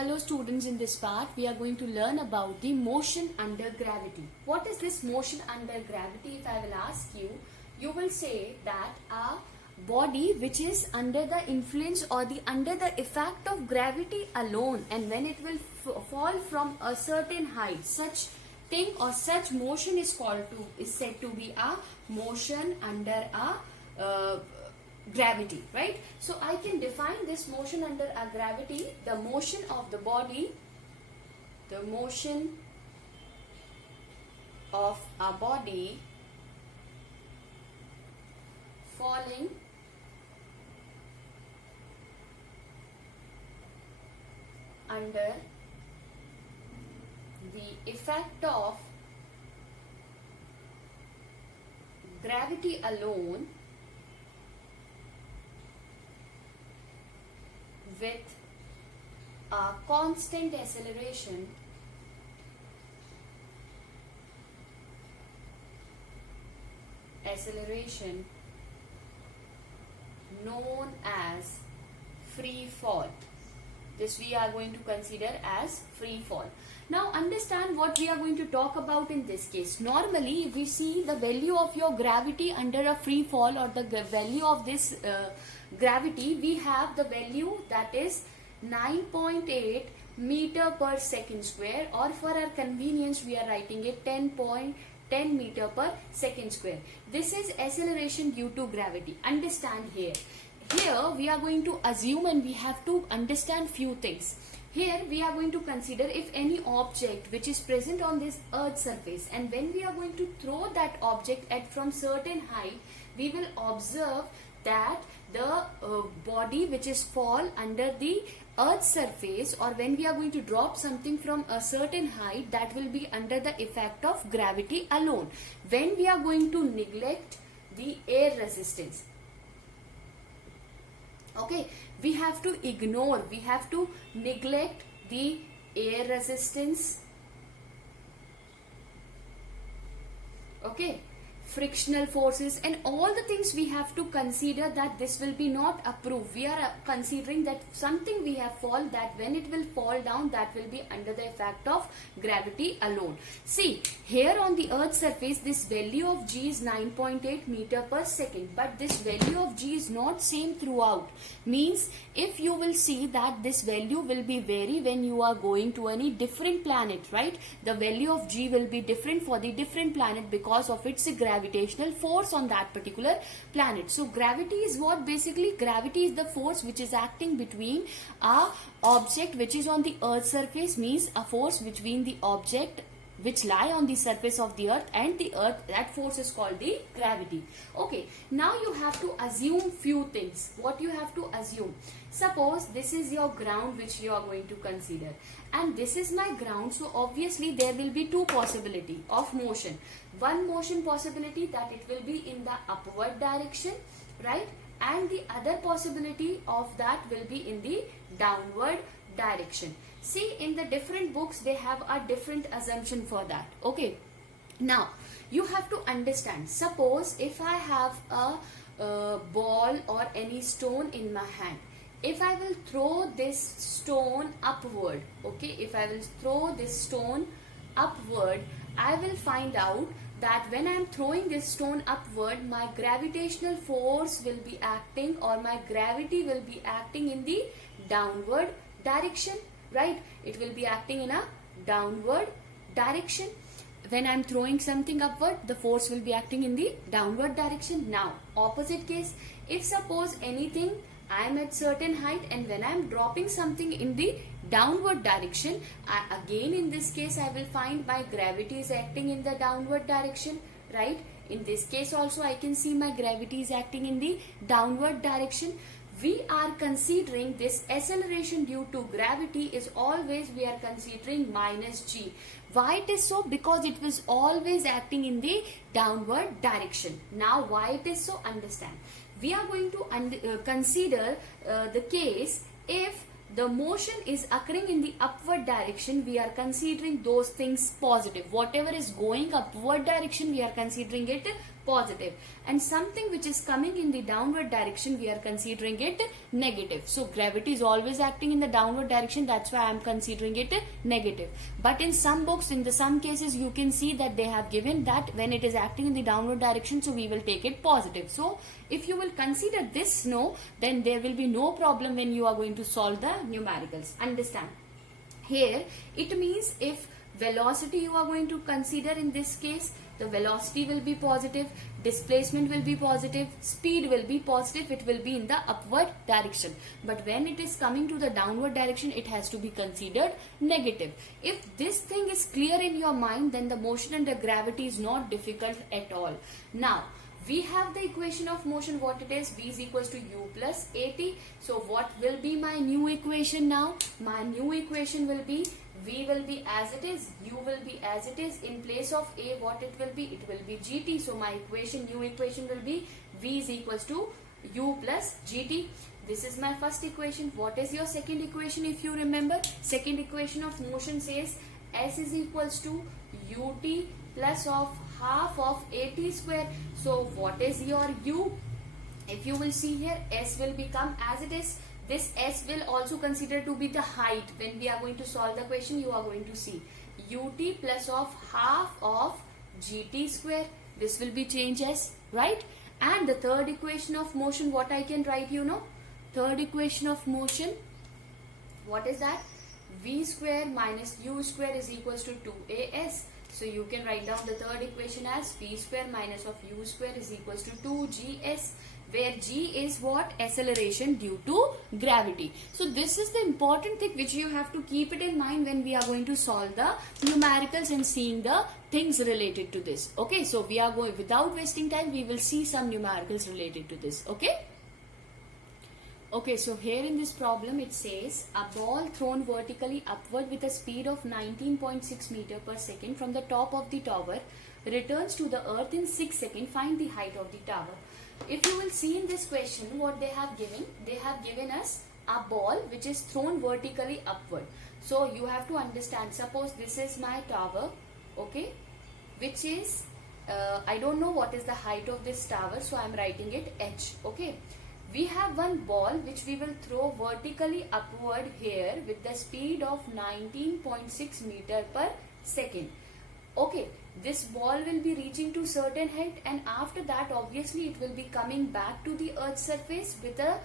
Hello students, in this part we are going to learn about the motion under gravity. What is this motion under gravity? If I will ask you, you will say that a body which is under the influence or under the effect of gravity alone, and when it will fall from a certain height, such thing or such motion is said to be a motion under a gravity, right? So I can define this motion under a gravity, the motion of the body, the motion of a body falling under the effect of gravity alone with a constant acceleration known as free fall. This we are going to consider as free fall. Now understand what we are going to talk about in this case. Normally, if we see the value of your gravity under a free fall, or the value of this gravity, we have the value that is 9.8 meter per second square, or for our convenience we are writing it 10 meter per second square. This is acceleration due to gravity. Understand here. Here we are going to assume, and we have to understand few things. Here we are going to consider if any object which is present on this earth surface, and when we are going to throw that object at from certain height, we will observe that the body which is fall under the earth surface, or when we are going to drop something from a certain height, that will be under the effect of gravity alone. When we are going to neglect the air resistance, okay, we have to ignore, we have to neglect the air resistance, okay, frictional forces, and all the things we have to consider that this will be not approved. We are considering that something we have fall, that when it will fall down, that will be under the effect of gravity alone. See, here on the earth surface, this value of G is 9.8 meter per second, but this value of G is not same throughout. Means if you will see that this value will be vary when you are going to any different planet, right? The value of G will be different for the different planet because of its gravitational force on that particular planet. So gravity is what? Basically gravity is the force which is acting between a object which is on the earth surface, means a force between the object which lie on the surface of the earth and the earth. That force is called the gravity. Okay, now you have to assume few things. What you have to assume? Suppose this is your ground which you are going to consider, and this is my ground. So obviously there will be two possibility of motion. One motion possibility that it will be in the upward direction, right? And the other possibility of that will be in the downward direction. See, in the different books they have a different assumption for that. Okay, now you have to understand. Suppose if I have a ball or any stone in my hand, if I will throw this stone upward, okay, if I will throw this stone upward, I will find out that when I am throwing this stone upward, my gravitational force will be acting, or my gravity will be acting in the downward direction, right? It will be acting in a downward direction. When I am throwing something upward, the force will be acting in the downward direction. Now, opposite case, if suppose anything, I am at certain height, and when I am dropping something in the downward direction, again in this case I will find my gravity is acting in the downward direction, right? In this case also I can see my gravity is acting in the downward direction. We are considering this acceleration due to gravity is always, we are considering minus G. Why it is so? Because it was always acting in the downward direction. Now why it is so? Understand. We are going to consider the case if the motion is occurring in the upward direction. We are considering those things positive. Whatever is going upward direction, we are considering it positive, and something which is coming in the downward direction, we are considering it negative. So gravity is always acting in the downward direction, that's why I am considering it negative. But in some books, in the some cases, you can see that they have given that when it is acting in the downward direction, so we will take it positive. So if you will consider this no, then there will be no problem when you are going to solve the numericals. Understand? Here it means if velocity you are going to consider, in this case the velocity will be positive, displacement will be positive, speed will be positive, it will be in the upward direction. But when it is coming to the downward direction, it has to be considered negative. If this thing is clear in your mind, then the motion under gravity is not difficult at all. Now we have the equation of motion, what it is, v is equals to u plus at. So what will be my new equation now? My new equation will be v will be as it is, u will be as it is. In place of a, what it will be? It will be gt. So my equation, new equation will be v is equals to u plus gt. This is my first equation. What is your second equation? If you remember, second equation of motion says s is equals to ut plus of half of at square. So what is your u? If you will see here, s will become as it is. This s will also consider to be the height. When we are going to solve the question, you are going to see ut plus of half of gt square. This will be changed as, right? And the third equation of motion, what I can write, you know? Third equation of motion, what is that? V square minus u square is equals to 2as. So you can write down the third equation as v square minus of u square is equals to 2gs, where g is what? Acceleration due to gravity. So this is the important thing which you have to keep it in mind when we are going to solve the numericals and seeing the things related to this. Okay, so we are going, without wasting time, we will see some numericals related to this. Okay. Okay, so here in this problem it says a ball thrown vertically upward with a speed of 19.6 meter per second from the top of the tower returns to the earth in 6 seconds. Find the height of the tower. If you will see in this question what they have given us a ball which is thrown vertically upward. So you have to understand, suppose this is my tower, okay, which is I don't know what is the height of this tower, so I am writing it h. Okay, we have one ball which we will throw vertically upward here with the speed of 19.6 meter per second. Okay, this ball will be reaching to certain height, and after that obviously it will be coming back to the earth's surface with a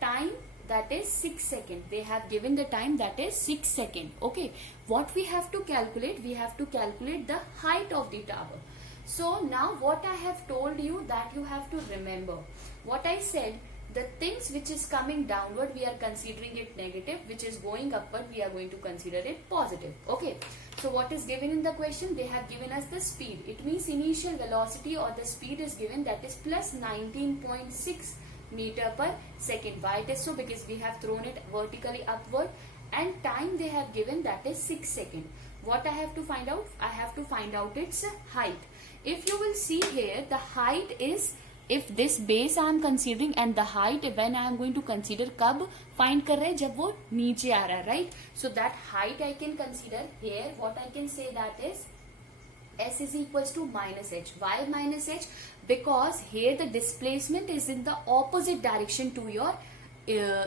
time that is 6 seconds. They have given the time that is 6 seconds. Okay, what we have to calculate? We have to calculate the height of the tower. So now what I have told you, that you have to remember. What I said, the things which is coming downward, we are considering it negative, which is going upward, we are going to consider it positive. Okay, so what is given in the question? They have given us the speed. It means initial velocity or the speed is given, that is plus 19.6 meter per second. Why it is so? Because we have thrown it vertically upward, and time they have given, that is 6 seconds. What I have to find out? I have to find out its height. If you will see here, the height is, if this base I am considering and the height when I am going to consider, कब find कर रहे हैं? जब वो नीचे आ रहा है, right? So that height I can consider here. What I can say, that is s is equals to minus h. Why minus h? Because here the displacement is in the opposite direction to your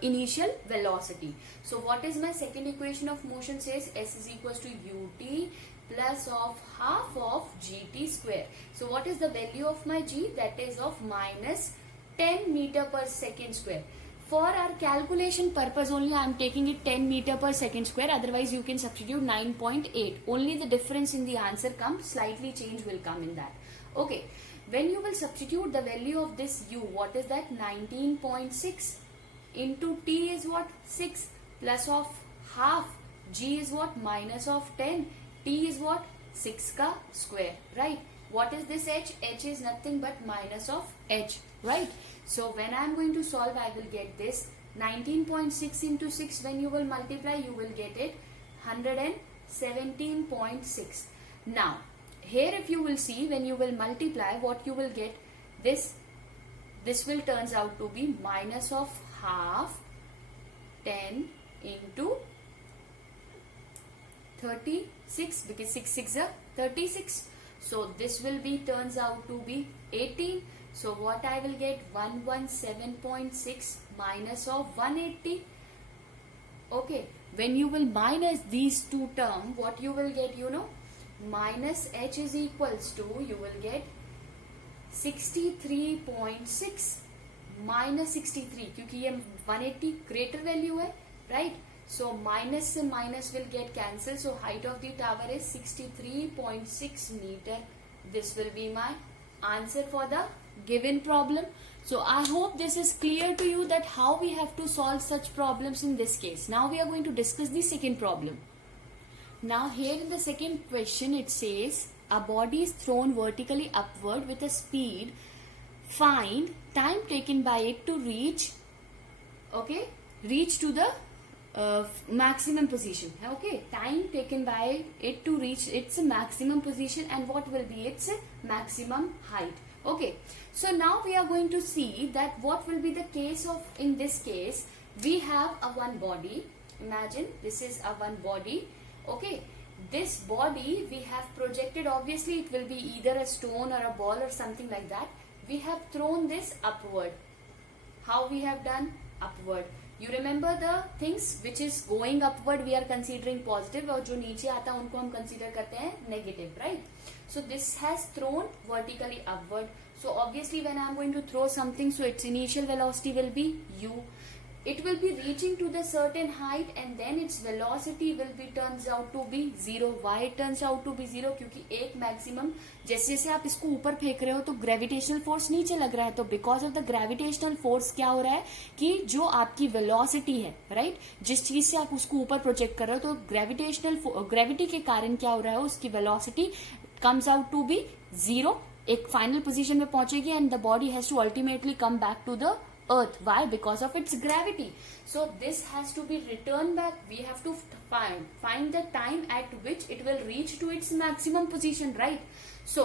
initial velocity. So what is my second equation of motion? Says s is equals to ut plus of half of gt square. So what is the value of my g? That is of minus 10 meter per second square. For our calculation purpose only, I am taking it 10 meter per second square. Otherwise you can substitute 9.8. Only the difference in the answer comes, slightly change will come in that. Okay, when you will substitute the value of this u, what is that? 19.6 into t is what? 6 plus of half, g is what? Minus of 10, t is what? 6 ka square, right? What is this h? H is nothing but minus of h, right? So when I am going to solve, I will get this 19.6 into 6. When you will multiply, you will get it 117.6. Now here if you will see, when you will multiply, what you will get, this will turns out to be minus of half 10 into 36, because 6 6 are 36. So this will be turns out to be 18. So what I will get, 117.6 minus of 180. Okay, when you will minus these two terms, what you will get, minus h is equals to, you will get 63.6 minus 63, क्योंकि ये 180 greater value है, right? So minus से minus will get cancelled. So height of the tower is 63.6 meter. This will be my answer for the given problem. So I hope this is clear to you that how we have to solve such problems in this case. Now we are going to discuss the second problem. Now here in the second question it says a body is thrown vertically upward with a speed. Find time taken by it to reach to the maximum position. Okay, time taken by it to reach its maximum position and what will be its maximum height. Okay, so now we are going to see that what will be the case of, in this case we have a one body. Imagine this is a one body. Okay, this body we have projected, obviously it will be either a stone or a ball or something like that. We have thrown this upward. How we have done? Upward. You remember the things which is going upward we are considering positive, और जो नीचे आता है उनको हम consider करते हैं negative, right? So this has thrown vertically upward. So obviously when I am going to throw something, so its initial velocity will be u. It will be reaching to the certain height and then its velocity will be turns out to be 0. Why it turns out to be 0? क्योंकि एक maximum, जैसे जैसे आप इसको ऊपर फेंक रहे हो तो ग्रेविटेशनल फोर्स नीचे लग रहा है, तो because of the gravitational force क्या हो रहा है कि जो आपकी वेलोसिटी है, राइट, जिस चीज से आप उसको ऊपर प्रोजेक्ट कर रहे हो, तो ग्रेविटी के कारण क्या हो रहा है, उसकी velocity comes out to be 0, एक फाइनल पोजीशन में पहुंचेगी and the body has to ultimately come back to the earth. Why? Because of its gravity. So this has to be returned back. We have to find the time at which it will reach to its maximum position, right? So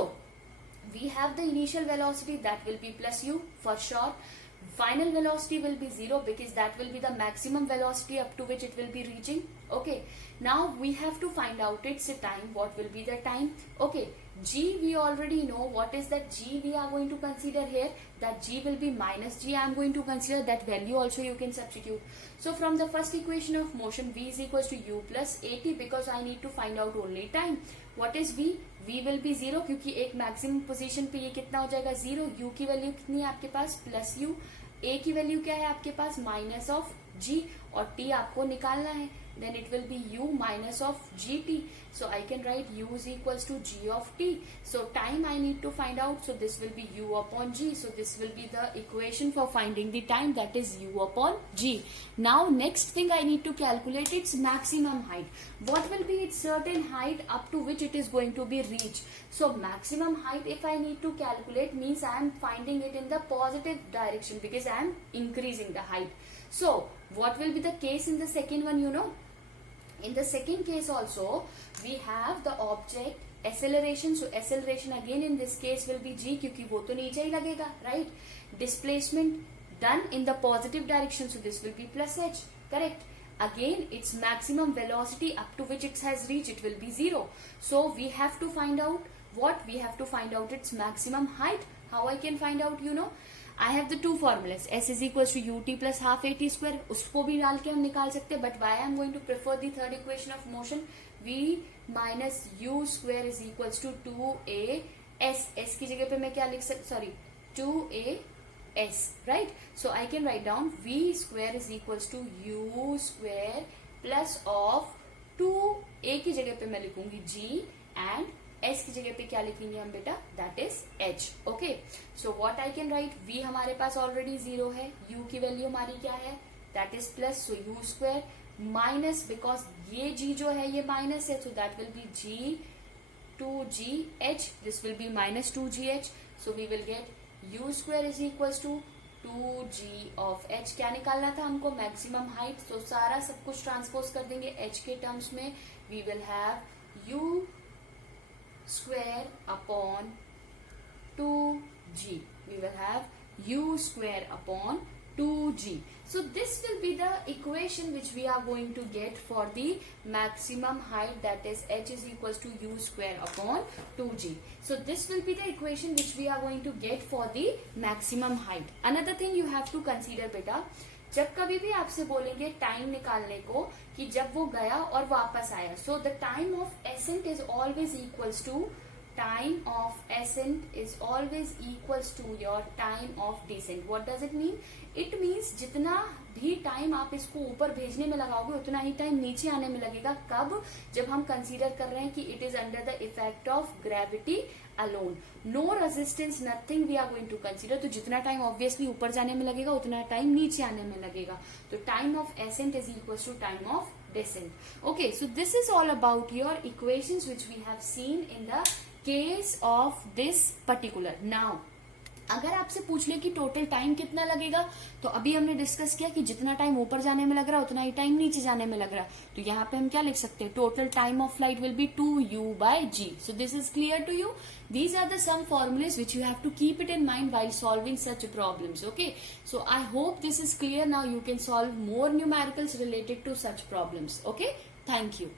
we have the initial velocity, that will be plus u for sure. Final velocity will be 0 because that will be the maximum velocity up to which it will be reaching. Okay, now we have to find out its time. What will be the time? Okay, g we already know. What is that g we are going to consider here? That g will be minus g. I am going to consider that value also, you can substitute. So from the first equation of motion, v is equals to u plus at, because I need to find out only time. What is v? v will be 0 क्योंकि एक maximum position पे ये कितना हो जाएगा 0. u की value कितनी है आपके पास? Plus u. a की वैल्यू क्या है आपके पास? Minus of g. और t आपको निकालना है, then it will be u minus of gt. So I can write u is equals to g of t. So time I need to find out, so this will be u upon g. So this will be the equation for finding the time, that is u upon g. Now next thing I need to calculate its maximum height. What will be its certain height up to which it is going to be reached? So maximum height, if I need to calculate, means I am finding it in the positive direction because I am increasing the height. So what will be the case in the second one, In the second case also, we have the object acceleration. So acceleration again in this case will be g, क्योंकि वो तो नीचे ही लगेगा, right? Displacement done in the positive direction, so this will be plus h, correct? Again, its maximum velocity up to which it has reached, it will be 0. So we have to find out what? We have to find out its maximum height. How I can find out, I have the two formulas. S is equals to ut plus half at square. उसको भी डाल के हम निकाल सकते हैं, but why I am going to prefer the third equation of motion? V minus u square is equals to 2a s. S की जगह पे मैं क्या लिख सकती? Sorry, 2a s, right? So I can write down v square is equals to u square plus of 2a की जगह पे मैं लिखूंगी g and s की जगह पे क्या लिखेंगे हम बेटा? That is h. Okay, so what I can write? v हमारे पास ऑलरेडी 0 है, u की वैल्यू हमारी क्या है? That is plus, so u square minus, because ये g जो है ये माइनस है, so that will be g 2gh. This will be minus 2gh. So we will get u square is equals to 2g of h. क्या निकालना था हमको? Maximum height. तो सारा सब कुछ ट्रांसपोज कर देंगे h के टर्म्स में. We will have u square upon 2g. We will have u square upon 2g. So this will be the equation which we are going to get for the maximum height, that is h is equals to u square upon 2g. So this will be the equation which we are going to get for the maximum height. Another thing you have to consider बेटा, जब कभी भी आपसे बोलेंगे time निकालने को कि जब वो गया और वापस आया, so the time of ascent is always equals to time of ascent is always equals to your time of descent. What does it mean? It means जितना भी टाइम आप इसको ऊपर भेजने में लगाओगे उतना ही टाइम नीचे आने में लगेगा. कब? जब हम कंसीडर कर रहे हैं कि it is under the effect of gravity alone, no resistance, nothing we are going to consider. तो जितना टाइम ऑब्वियसली ऊपर जाने में लगेगा उतना टाइम नीचे आने में लगेगा. तो time of ascent is equal to time of descent. Okay, so this is all about your equations which we have seen in the case of this particular. Now अगर आपसे पूछ ले कि टोटल टाइम कितना लगेगा, तो अभी हमने डिस्कस किया कि जितना टाइम ऊपर जाने में लग रहा है उतना ही टाइम नीचे जाने में लग रहा है. तो यहाँ पे हम क्या लिख सकते हैं, total time of flight will be 2u/g. So this is clear to you. These are the some formulas which you have to keep it in mind while solving such problems. Okay, so I hope this is clear. Now you can solve more numericals related to such problems. Okay, thank you.